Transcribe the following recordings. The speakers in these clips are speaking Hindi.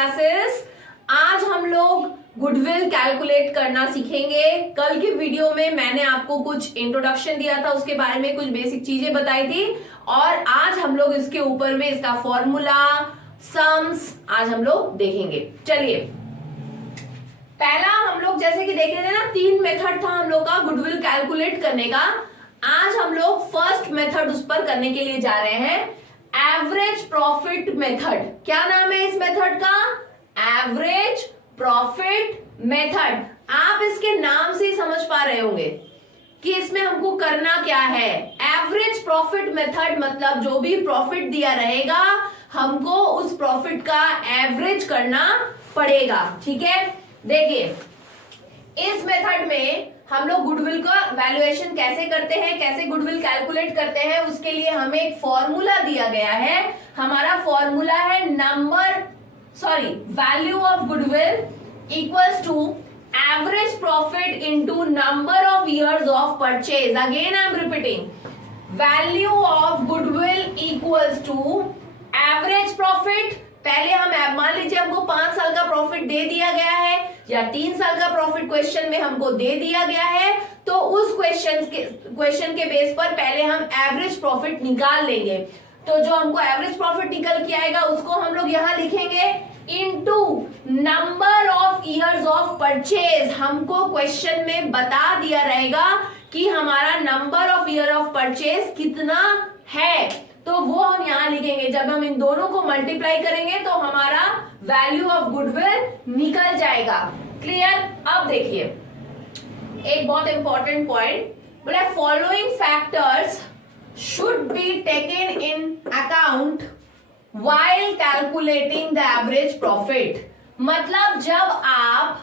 क्लासेस। आज हम लोग गुडविल कैलकुलेट करना सीखेंगे। कल की वीडियो में मैंने आपको कुछ इंट्रोडक्शन दिया था, उसके बारे में कुछ बेसिक चीजें बताई थी और आज हम लोग इसके ऊपर में इसका फॉर्मूला, सम्स आज हम लोग देखेंगे। चलिए, पहला हम लोग जैसे कि देख रहे थे ना, 3 मेथड था हम लोग का गुडविल कैलकुलेट करने का। आज हम लोग फर्स्ट मेथड उस पर करने के लिए जा रहे हैं, एवरेज प्रॉफिट मेथड। क्या नाम है इस मेथड का? Average profit method. आप इसके नाम से ही समझ पा रहे होंगे कि इसमें हमको करना क्या है। एवरेज प्रॉफिट मेथड मतलब जो भी प्रॉफिट दिया रहेगा हमको उस प्रॉफिट का एवरेज करना पड़ेगा। ठीक है, देखिए इस मेथड में हम लोग गुडविल का वैल्यूएशन कैसे करते हैं, कैसे गुडविल कैलकुलेट करते हैं, उसके लिए हमें एक फॉर्मूला दिया गया है। हमारा फॉर्मूला है value of goodwill equals to average profit into number of years of purchase. Again I am repeating, value of goodwill equals to average profit. पहले हम मान लीजिए हमको 5 साल का प्रॉफिट दे दिया गया है या 3 साल का प्रॉफिट क्वेश्चन में हमको दे दिया गया है, तो उस क्वेश्चन के बेस पर पहले हम एवरेज प्रॉफिट निकाल लेंगे। तो जो हमको एवरेज प्रॉफिट निकल के आएगा उसको हम लोग यहां लिखेंगे into number of years of purchase. हमको क्वेश्चन में बता दिया रहेगा कि हमारा number of year of purchase कितना है, तो वो हम यहां लिखेंगे। जब हम इन दोनों को मल्टीप्लाई करेंगे तो हमारा वैल्यू ऑफ गुडविल निकल जाएगा। क्लियर? अब देखिए एक बहुत इंपॉर्टेंट पॉइंट बोला, following factors should be taken in account while calculating the average profit. मतलब जब आप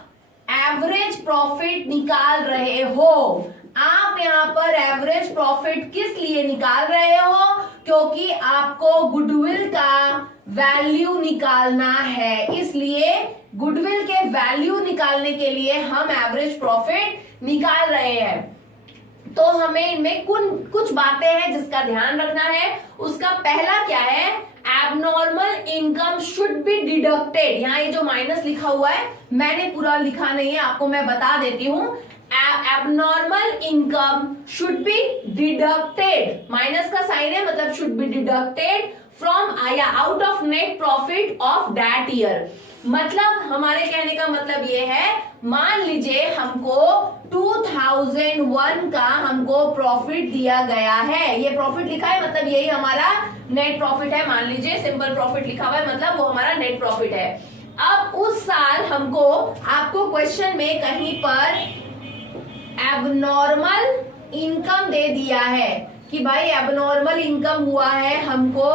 एवरेज प्रॉफिट निकाल रहे हो, आप यहां पर एवरेज प्रॉफिट किस लिए निकाल रहे हो? क्योंकि आपको गुडविल का वैल्यू निकालना है, इसलिए गुडविल के वैल्यू निकालने के लिए हम एवरेज प्रॉफिट निकाल रहे हैं। तो हमें इनमें कुछ बातें हैं जिसका ध्यान रखना है। उसका पहला क्या है? Abnormal income should be deducted. यहाँ ये जो माइनस लिखा हुआ है मैंने पूरा लिखा नहीं है, आपको मैं बता देती हूँ। abnormal income should be deducted, minus का साइन है मतलब should be deducted from out of net profit of that year। मतलब हमारे कहने का मतलब ये है, मान लीजिए हमको 2001 का हमको प्रॉफिट दिया गया है, ये प्रॉफिट लिखा है मतलब यही हमारा नेट प्रॉफिट है। मान लीजिए सिंपल प्रॉफिट लिखा हुआ है मतलब वो हमारा नेट प्रॉफिट है। अब उस साल हमको, आपको क्वेश्चन में कहीं पर एबनॉर्मल इनकम दे दिया है कि भाई एबनॉर्मल इनकम हुआ है हमको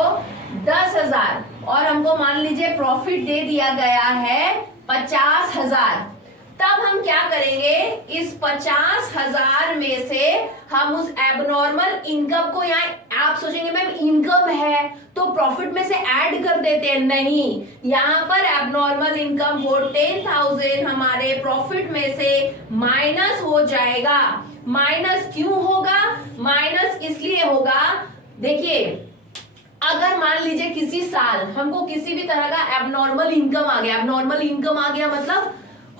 10,000 और हमको मान लीजिए प्रॉफिट दे दिया गया है 50,000। तब हम क्या करेंगे, इस 50,000 में से हम उस एबनॉर्मल इनकम को, यहाँ आप सोचेंगे मैम इनकम है तो प्रॉफिट में से ऐड कर देते हैं, नहीं, यहाँ पर एबनॉर्मल इनकम वो 10,000 हमारे प्रॉफिट में से माइनस हो जाएगा। माइनस क्यों होगा? माइनस इसलिए होगा, देखिए अगर मान लीजिए किसी साल हमको किसी भी तरह का एबनॉर्मल इनकम आ गया, एबनॉर्मल इनकम आ गया मतलब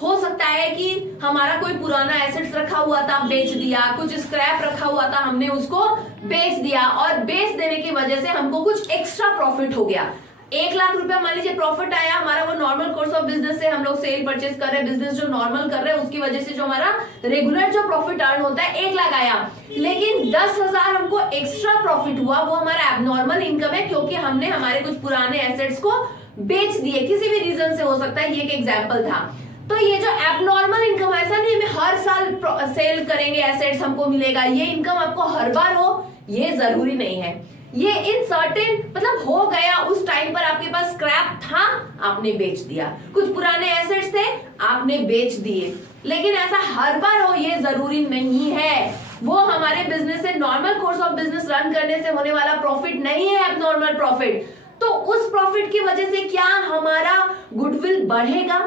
हो सकता है कि हमारा कोई पुराना एसेट्स रखा हुआ था बेच दिया, कुछ स्क्रैप रखा हुआ था हमने उसको बेच दिया और बेच देने की वजह से हमको कुछ एक्स्ट्रा प्रॉफिट हो गया। 1 लाख रुपया मान लीजिए प्रॉफिट आया हमारा, वो नॉर्मल कोर्स ऑफ बिजनेस से हम लोग सेल परचेज कर रहे हैं, बिजनेस जो नॉर्मल कर रहे हैं उसकी वजह से जो हमारा रेगुलर जो प्रॉफिट अर्न होता है 1 लाख आया, लेकिन 10,000 हमको एक्स्ट्रा प्रॉफिट हुआ, वो हमारा एबनॉर्मल इनकम है क्योंकि हमने हमारे कुछ पुराने एसेट्स को बेच दिए, किसी भी रीजन से हो सकता है, ये एक एग्जाम्पल था। तो ये जो एबनॉर्मल इनकम, ऐसा नहीं हमें हर साल सेल करेंगे एसेट्स हमको मिलेगा, ये इनकम आपको हर बार हो ये जरूरी नहीं है। ये इन सर्टेन मतलब हो गया, उस टाइम पर आपके पास स्क्रैप था आपने बेच दिया, कुछ पुराने एसेट्स थे आपने बेच दिए, लेकिन ऐसा हर बार हो ये जरूरी नहीं है। वो हमारे बिजनेस से, normal course of business run करने से होने वाला प्रॉफिट नहीं है एबनॉर्मल प्रॉफिट। तो उस प्रॉफिट की वजह से क्या हमारा गुडविल बढ़ेगा?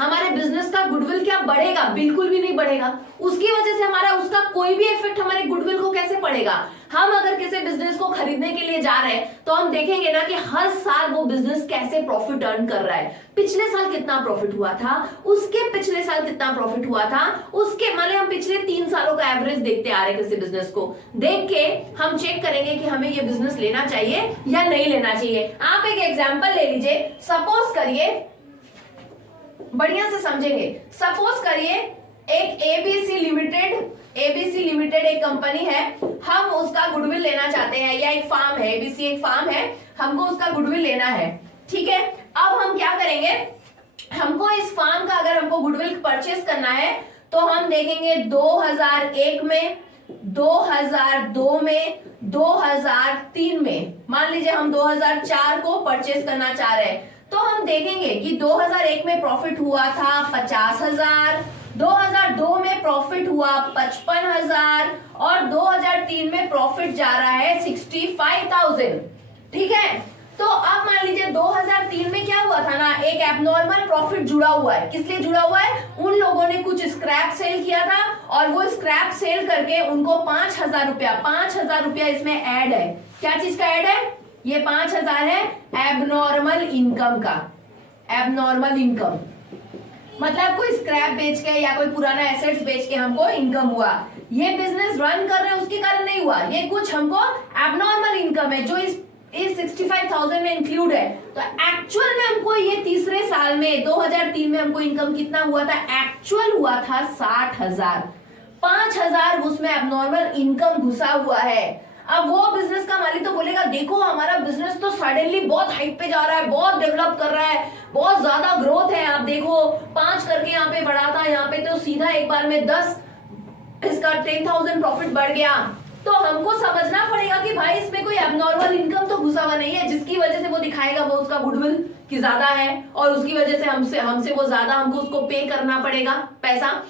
हमारे बिजनेस का गुडविल क्या बढ़ेगा? बिल्कुल भी नहीं बढ़ेगा। उसकी वजह से हमारा उसका कोई भी इफेक्ट हमारे गुडविल को कैसे पड़ेगा? हम अगर किसी बिजनेस को खरीदने के लिए जा रहे हैं तो हम देखेंगे ना कि हर साल वो बिजनेस कैसे प्रॉफिट अर्न कर रहा है। पिछले साल कितना प्रॉफिट हुआ था, उसके पिछले साल कितना प्रॉफिट हुआ था, उसके मतलब हम पिछले 3 सालों का एवरेज देखते आ रहे हैं। किसी बिजनेस को देख के हम चेक करेंगे कि हमें ये बिजनेस लेना चाहिए या नहीं लेना चाहिए। आप एक एग्जाम्पल ले लीजिए। सपोज करिए, बढ़िया से समझेंगे, सपोज करिए एक एबीसी लिमिटेड एक कंपनी है, हम उसका गुडविल लेना चाहते हैं, या एक फार्म है, एबीसी एक फार्म है, हमको उसका गुडविल लेना है। ठीक है, अब हम क्या करेंगे, हमको इस फार्म का अगर हमको गुडविल परचेस करना है तो हम देखेंगे 2001 में, 2002 में, 2003 में। मान लीजिए हम 2004 को परचेस करना चाह रहे हैं तो हम देखेंगे कि 2001 में प्रॉफिट हुआ था 50,000, 2002 में प्रॉफिट हुआ 55,000 और 2003 में प्रॉफिट जा रहा है 65,000। ठीक है, तो अब मान लीजिए 2003 में क्या हुआ था ना, एक एबनॉर्मल प्रॉफिट जुड़ा हुआ है। किस लिए जुड़ा हुआ है? उन लोगों ने कुछ स्क्रैप सेल किया था और वो स्क्रैप सेल करके उनको 5,000 रुपया इसमें ऐड है। क्या चीज का ऐड है? ये 5,000 है एबनॉर्मल इनकम का। एबनॉर्मल इनकम मतलब कोई स्क्रैप बेच के या कोई पुराना एसेट्स बेच के हमको इनकम हुआ। ये बिजनेस रन कर रहे हैं उसके कारण नहीं हुआ, ये कुछ हमको एबनॉर्मल इनकम है जो इस 65,000 में इंक्लूड है। तो एक्चुअल में हमको ये तीसरे साल में 2003 में हमको इनकम कितना हुआ था? एक्चुअल हुआ था 60,000। 5,000 उसमें एबनॉर्मल इनकम घुसा हुआ है। अब वो बिजनेस का मालिक तो बोलेगा देखो हमारा बिजनेस तो सडनली बहुत हाइट पे जा रहा है, बहुत डेवलप कर रहा है, बहुत ज्यादा ग्रोथ है, आप देखो 5 करके यहाँ पे बढ़ा था, यहाँ पे तो सीधा एक बार में 10, इसका 10,000 प्रॉफिट बढ़ गया। तो हमको समझना पड़ेगा कि भाई इसमें कोई एबनॉर्मल इनकम तो घुसा हुआ नहीं है जिसकी वजह से वो दिखाएगा वो उसका गुडविल की ज्यादा है और उसकी वजह से हमसे वो ज्यादा हमको उसको पे करना पड़ेगा पैसा।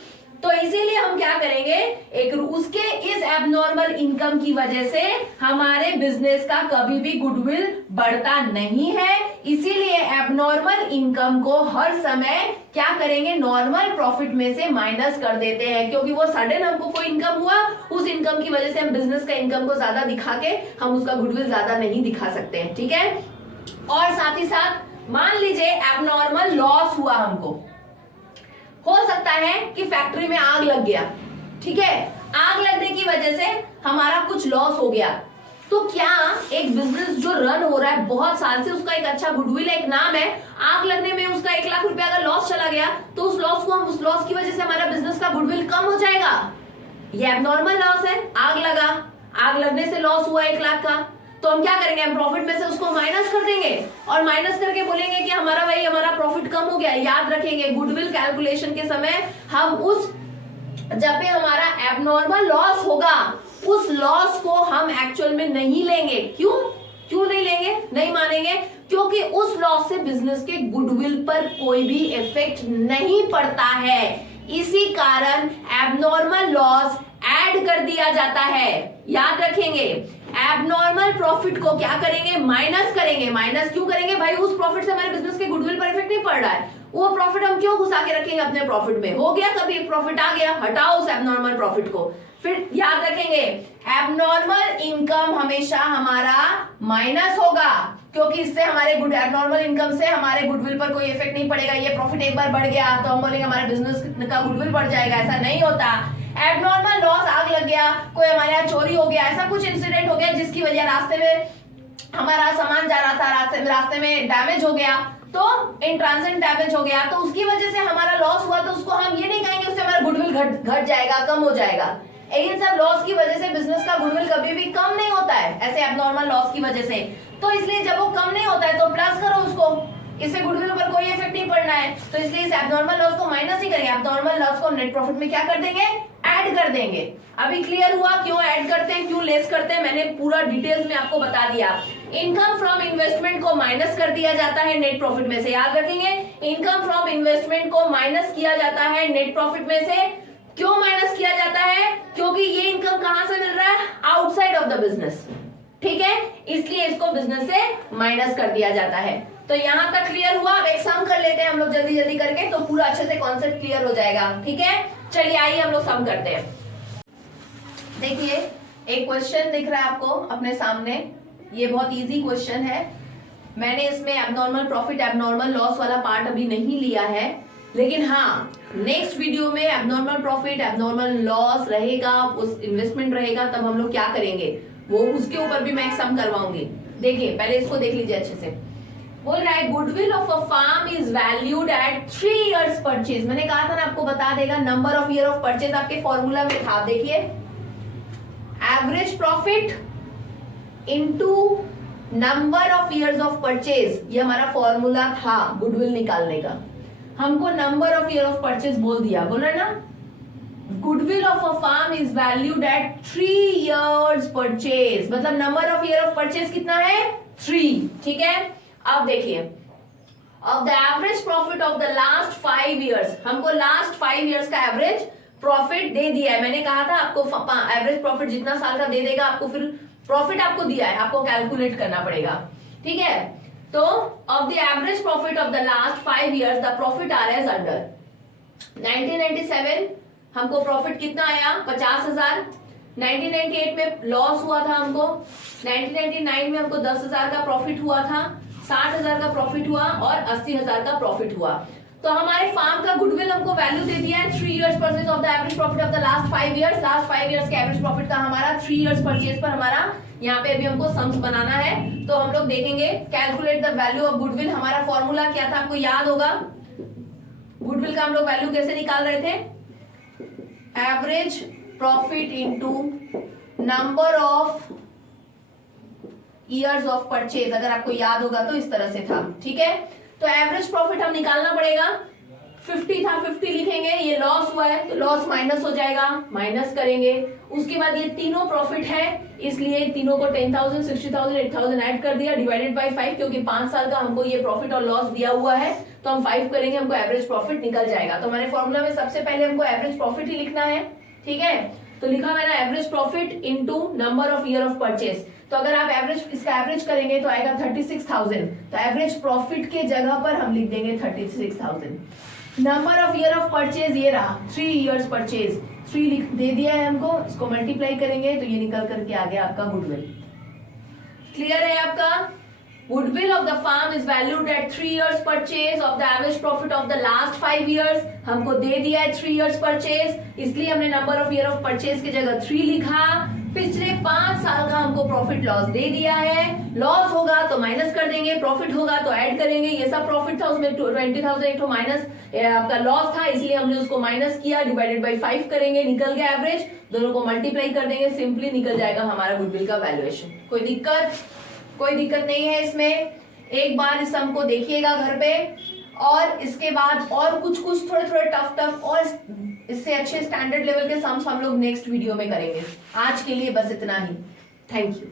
तो इसीलिए हम क्या करेंगे, एक उसके इस एबनॉर्मल इनकम की वजह से हमारे बिजनेस का कभी भी गुडविल बढ़ता नहीं है। इसीलिए एबनॉर्मल इनकम को हर समय क्या करेंगे, नॉर्मल प्रॉफिट में से माइनस कर देते हैं, क्योंकि वो सडन हमको कोई इनकम हुआ, उस इनकम की वजह से हम बिजनेस का इनकम को ज्यादा दिखा के हम उसका गुडविल ज्यादा नहीं दिखा सकते हैं। ठीक है, और साथ ही साथ मान लीजिए एबनॉर्मल लॉस हुआ हमको, हो सकता है कि फैक्ट्री में आग लग गया। ठीक है, आग लगने की वजह से हमारा कुछ लॉस हो गया। तो क्या एक बिजनेस जो रन हो रहा है बहुत साल से, उसका एक अच्छा गुडविल है, एक नाम है, आग लगने में उसका 1 लाख रुपया अगर लॉस चला गया तो उस लॉस की वजह से हमारा बिजनेस का गुडविल कम हो जाएगा? ये एबनॉर्मल लॉस है, आग लगा, आग लगने से लॉस हुआ 1 लाख का, तो हम क्या करेंगे, हम प्रॉफिट में से उसको माइनस कर देंगे और माइनस करके बोलेंगे कि हमारा प्रॉफिट कम हो गया। याद रखेंगे गुडविल कैलकुलेशन के समय हम जब भी हमारा एबनॉर्मल लॉस होगा उस लॉस को हम एक्चुअल में नहीं लेंगे। क्यों नहीं लेंगे, नहीं मानेंगे? क्योंकि उस लॉस से बिजनेस के गुडविल पर कोई भी इफेक्ट नहीं पड़ता है। इसी कारण एबनॉर्मल लॉस ऐड कर दिया जाता है। याद रखेंगे, एबनॉर्मल प्रॉफिट को क्या करेंगे, माइनस करेंगे। माइनस क्यों करेंगे भाई? उस प्रॉफिट से हमारे बिजनेस के गुडविल पर इफेक्ट नहीं पड़ रहा है, वो प्रॉफिट हम क्यों घुसा के रखेंगे अपने प्रॉफिट में? हो गया कभी प्रॉफिट आ गया, हटाओ उस एबनॉर्मल प्रॉफिट को। फिर याद रखेंगे एबनॉर्मल इनकम हमेशा हमारा माइनस होगा, क्योंकि इससे हमारे एबनॉर्मल इनकम से हमारे गुडविल पर कोई इफेक्ट नहीं पड़ेगा। ये प्रॉफिट एक बार बढ़ गया तो हम बोलेंगे हमारे बिजनेस का गुडविल बढ़ जाएगा, ऐसा नहीं होता। एबनॉर्मल लॉस, आग लग गया, कोई हमारे यहाँ चोरी हो गया, ऐसा कुछ इंसिडेंट हो गया जिसकी वजह रास्ते में हमारा सामान जा रहा था, रास्ते में डैमेज हो गया, तो इन ट्रांजिट डैमेज हो गया, तो उसकी वजह से हमारा लॉस हुआ, तो उसको हम ये नहीं कहेंगे उससे हमारा गुडविल घट जाएगा, कम हो जाएगा। इन सब लॉस की वजह से बिजनेस का गुडविल कभी भी कम नहीं होता है, ऐसे एबनॉर्मल लॉस की वजह से। तो इसलिए जब वो कम नहीं होता है तो प्लस करो उसको, इससे गुडविल पर कोई इफेक्ट नहीं पड़ना है, तो इसलिए इस एबनॉर्मल लॉस को माइनस ही करेंगे। एबनॉर्मल लॉस को नेट प्रॉफिट में क्या कर देंगे, ऐड कर देंगे। अभी क्लियर हुआ क्यों ऐड करते हैं, क्यों लेस करते हैं? मैंने पूरा डिटेल्स में आपको बता दिया। इनकम फ्रॉम इन्वेस्टमेंट को माइनस कर दिया जाता है नेट प्रॉफिट में से। याद रखेंगे, इनकम फ्रॉम इन्वेस्टमेंट को माइनस किया जाता है नेट प्रॉफिट में से। क्यों माइनस किया जाता है? क्योंकि ये इनकम कहां से मिल रहा है, आउटसाइड ऑफ द बिजनेस। ठीक है, इसलिए इसको बिजनेस से माइनस कर दिया जाता है। तो यहां तक क्लियर हुआ। अब एक सम कर लेते हैं हम लोग जल्दी जल्दी करके, तो पूरा अच्छे से कॉन्सेप्ट क्लियर हो जाएगा। ठीक है, चलिए आइए हम लोग सम करते हैं। देखिए एक क्वेश्चन दिख रहा है आपको अपने सामने, ये बहुत इजी क्वेश्चन है। मैंने इसमें एबनॉर्मल प्रॉफिट एबनॉर्मल लॉस वाला पार्ट अभी नहीं लिया है, लेकिन हाँ नेक्स्ट वीडियो में एबनॉर्मल प्रॉफिट एबनॉर्मल लॉस रहेगा, उस इन्वेस्टमेंट रहेगा, तब हम लोग क्या करेंगे वो उसके ऊपर भी मैं एक सम करवाऊंगी। देखिए पहले इसको देख लीजिए अच्छे से। बोल रहा है goodwill of a firm is valued at 3 years purchase. मैंने कहा था ना आपको बता देगा number of year of purchase, आपके फॉर्मूला में था। देखिए average profit into number of years of purchase, ये हमारा फॉर्मूला था गुडविल निकालने का। हमको number of year of purchase बोल दिया, बोला ना goodwill of a firm is valued at 3 years purchase, मतलब number of year of purchase कितना है 3। ठीक है, अब देखिए of the average profit of the last 5 years, हमको लास्ट 5 years का एवरेज प्रॉफिट दे दिया है। मैंने कहा था आपको एवरेज प्रॉफिट जितना साल का दे देगा आपको, फिर प्रॉफिट आपको दिया है, आपको कैलकुलेट करना पड़ेगा। ठीक है, तो of the average profit of the last 5 years the profit आ रहा है अंडर 1997 हमको प्रॉफिट कितना आया 50,000। 1998 में लॉस हुआ था हमको, 1999 में हमको 10,000 का प्रॉफिट हुआ था, 60,000 का प्रॉफिट हुआ और 80,000 का प्रॉफिट हुआ। तो हमारे फार्म का गुडविल हमको वैल्यू दे दिया है 3 years purchase of the average profit of the last 5 years। Last 5 years के एवरेज प्रॉफिट का हमारा 3 years परचेज पर हमारा यहाँ पे अभी हमको सम्स बनाना है। तो हम लोग देखेंगे calculate the value of goodwill. हमारा फॉर्मूला क्या था आपको याद होगा, गुडविल का हम लोग वैल्यू कैसे निकाल रहे थे, average profit into number of years of purchase. अगर आपको याद होगा तो इस तरह से था। ठीक है, तो एवरेज प्रॉफिट हम निकालना पड़ेगा, 50 था 50 लिखेंगे, ये लॉस हुआ है तो लॉस माइनस हो जाएगा, माइनस करेंगे। उसके बाद ये तीनों प्रॉफिट है, इसलिए तीनों को 10,000 60,000 8,000 ऐड कर दिया, डिवाइडेड बाय 5, क्योंकि 5 साल का हमको ये प्रॉफिट और लॉस दिया हुआ है तो हम 5 करेंगे, हमको एवरेज प्रॉफिट निकल जाएगा। तो हमारे फॉर्मूला में सबसे पहले हमको एवरेज प्रॉफिट ही लिखना है। ठीक है, तो लिखा मैंने average profit into number of year of purchase. तो अगर आप एवरेज इसका एवरेज करेंगे तो आएगा 36,000, तो एवरेज प्रॉफिट के जगह पर हम लिख देंगे 36,000। Number of year of purchase ये रहा 3 years परचेज, 3 लिख दे दिया है हमको, इसको मल्टीप्लाई करेंगे तो ये निकल करके आ गया आपका गुडविल। क्लियर है आपका? Goodwill of the firm is valued at 3 years purchase of the average profit of the last 5 years। हमको दे दिया है 3 years परचेज, इसलिए हमने number of year of purchase की जगह 3 लिखा। पिछले 5 साल का हमको प्रॉफिट लॉस दे दिया है, लॉस होगा तो माइनस कर देंगे, प्रॉफिट होगा तो ऐड करेंगे। ये सब प्रॉफिट था, उसमें 20,000 एक तो माइनस आपका लॉस था, इसलिए हमने उसको माइनस किया, डिवाइडेड बाय 5 करेंगे, निकल गया एवरेज। दोनों को मल्टीप्लाई कर देंगे, सिंपली निकल जाएगा हमारा गुडविल का वैल्यूएशन। कोई दिक्कत नहीं है इसमें। एक बार इस सम को देखिएगा घर पे, और इसके बाद और कुछ थोड़े टफ और इससे अच्छे स्टैंडर्ड लेवल के सम्स हम लोग नेक्स्ट वीडियो में करेंगे। आज के लिए बस इतना ही। Thank you.